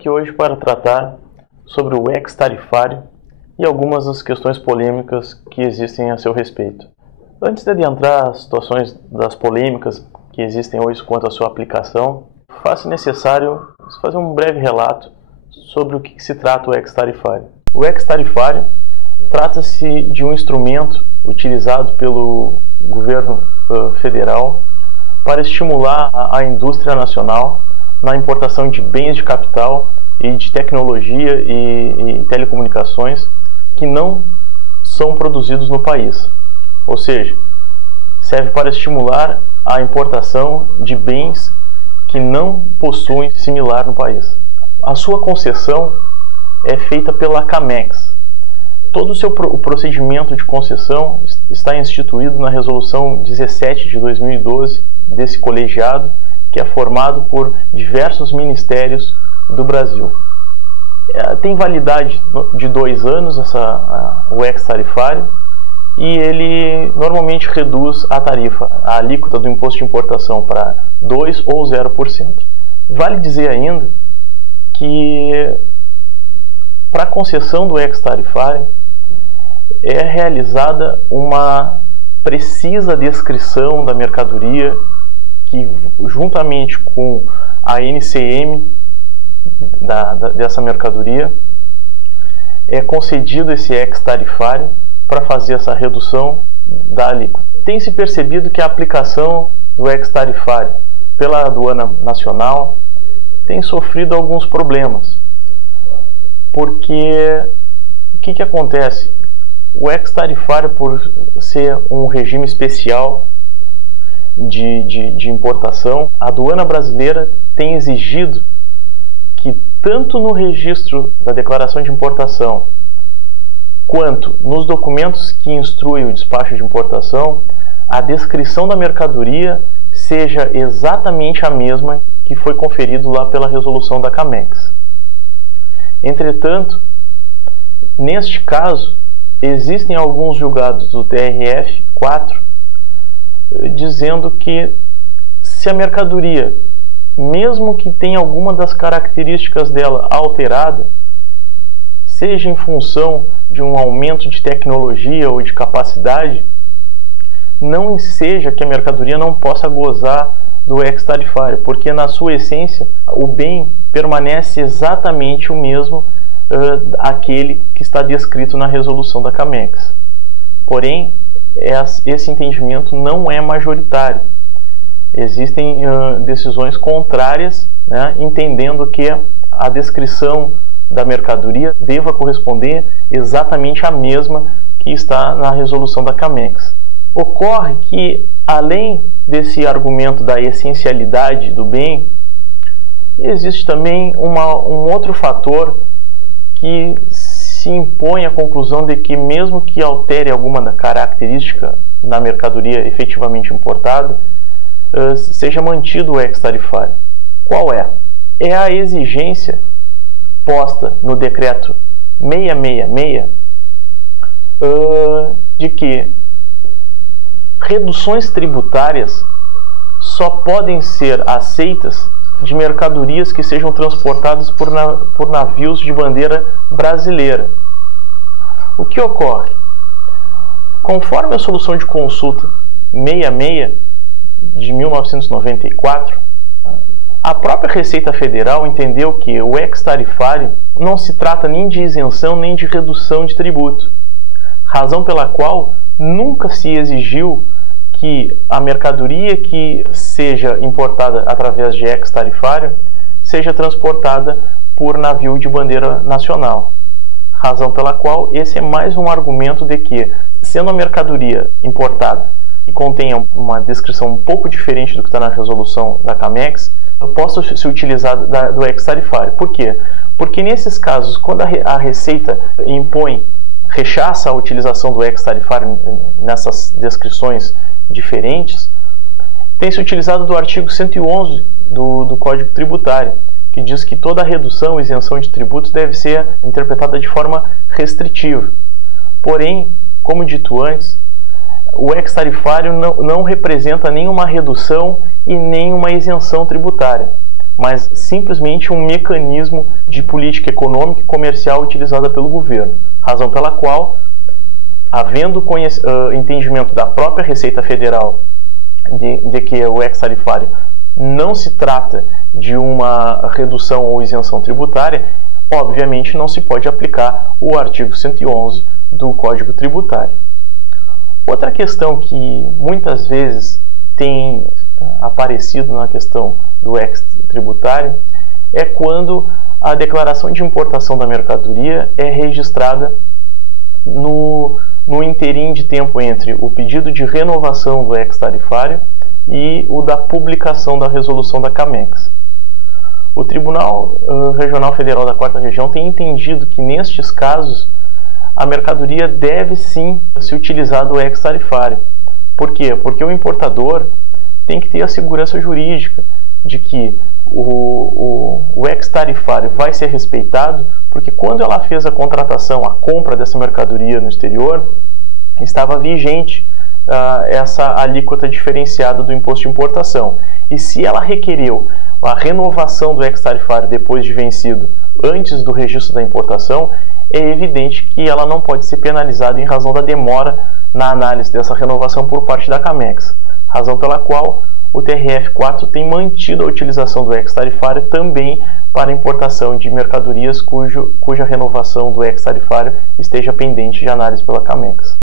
aqui hoje para tratar sobre o ex-tarifário e algumas das questões polêmicas que existem a seu respeito. Antes de adentrar as situações das polêmicas que existem hoje quanto à sua aplicação, faz-se necessário fazer um breve relato sobre o que se trata o ex-tarifário. O ex-tarifário trata-se de um instrumento utilizado pelo governo federal para estimular a indústria nacional na importação de bens de capital e de tecnologia e telecomunicações que não são produzidos no país. Ou seja, serve para estimular a importação de bens que não possuem similar no país. A sua concessão é feita pela CAMEX. Todo o procedimento de concessão está instituído na Resolução 17 de 2012 desse colegiado, que é formado por diversos ministérios do Brasil. Tem validade de 2 anos o ex-tarifário, e ele normalmente reduz a tarifa, a alíquota do imposto de importação para 2% ou 0%. Vale dizer ainda que para a concessão do ex-tarifário é realizada uma precisa descrição da mercadoria que, juntamente com a NCM dessa mercadoria, é concedido esse ex-tarifário para fazer essa redução da alíquota. Tem-se percebido que a aplicação do ex-tarifário pela aduana nacional tem sofrido alguns problemas, porque o que acontece? O ex-tarifário, por ser um regime especial de importação, a aduana brasileira tem exigido que tanto no registro da declaração de importação quanto nos documentos que instruem o despacho de importação, a descrição da mercadoria seja exatamente a mesma que foi conferido lá pela resolução da CAMEX. Entretanto, neste caso, existem alguns julgados do TRF-4 dizendo que se a mercadoria, mesmo que tenha alguma das características dela alterada, seja em função de um aumento de tecnologia ou de capacidade, não seja que a mercadoria não possa gozar do ex-tarifário, porque na sua essência o bem permanece exatamente o mesmo aquele que está descrito na resolução da CAMEX. Porém, esse entendimento não é majoritário. Existem decisões contrárias, né, entendendo que a descrição da mercadoria deva corresponder exatamente à mesma que está na resolução da CAMEX. Ocorre que, além desse argumento da essencialidade do bem, existe também um outro fator que se impõe à conclusão de que, mesmo que altere alguma da característica na mercadoria efetivamente importada, seja mantido o ex-tarifário. Qual é? É a exigência posta no decreto 666 de que reduções tributárias só podem ser aceitas de mercadorias que sejam transportadas por navios de bandeira brasileira. O que ocorre? Conforme a solução de consulta 66 de 1994, a própria Receita Federal entendeu que o ex-tarifário não se trata nem de isenção nem de redução de tributo, razão pela qual nunca se exigiu que a mercadoria que seja importada através de ex-tarifário seja transportada por navio de bandeira nacional. Razão pela qual esse é mais um argumento de que, sendo a mercadoria importada e contenha uma descrição um pouco diferente do que está na resolução da CAMEX, possa se utilizar do ex-tarifário. Por quê? Porque nesses casos, quando a Receita rechaça a utilização do ex-tarifário nessas descrições diferentes, tem-se utilizado do artigo 111 do Código Tributário, que diz que toda redução ou isenção de tributos deve ser interpretada de forma restritiva. Porém, como dito antes, o ex-tarifário não representa nenhuma redução e nenhuma isenção tributária, mas simplesmente um mecanismo de política econômica e comercial utilizada pelo governo, razão pela qual, havendo entendimento da própria Receita Federal de que o ex-tarifário não se trata de uma redução ou isenção tributária, obviamente não se pode aplicar o artigo 111 do Código Tributário. Outra questão que muitas vezes tem aparecido na questão do ex-tributário é quando a declaração de importação da mercadoria é registrada no interim de tempo entre o pedido de renovação do ex-tarifário e o da publicação da resolução da CAMEX. O Tribunal Regional Federal da 4ª Região tem entendido que nestes casos a mercadoria deve sim se utilizar do ex-tarifário. Por quê? Porque o importador tem que ter a segurança jurídica de que o ex-tarifário vai ser respeitado, porque quando ela fez a contratação, a compra dessa mercadoria no exterior, estava vigente essa alíquota diferenciada do imposto de importação. E se ela requereu a renovação do ex-tarifário depois de vencido, antes do registro da importação, é evidente que ela não pode ser penalizada em razão da demora na análise dessa renovação por parte da CAMEX, razão pela qual o TRF4 tem mantido a utilização do ex-tarifário também para importação de mercadorias cuja renovação do ex-tarifário esteja pendente de análise pela CAMEX.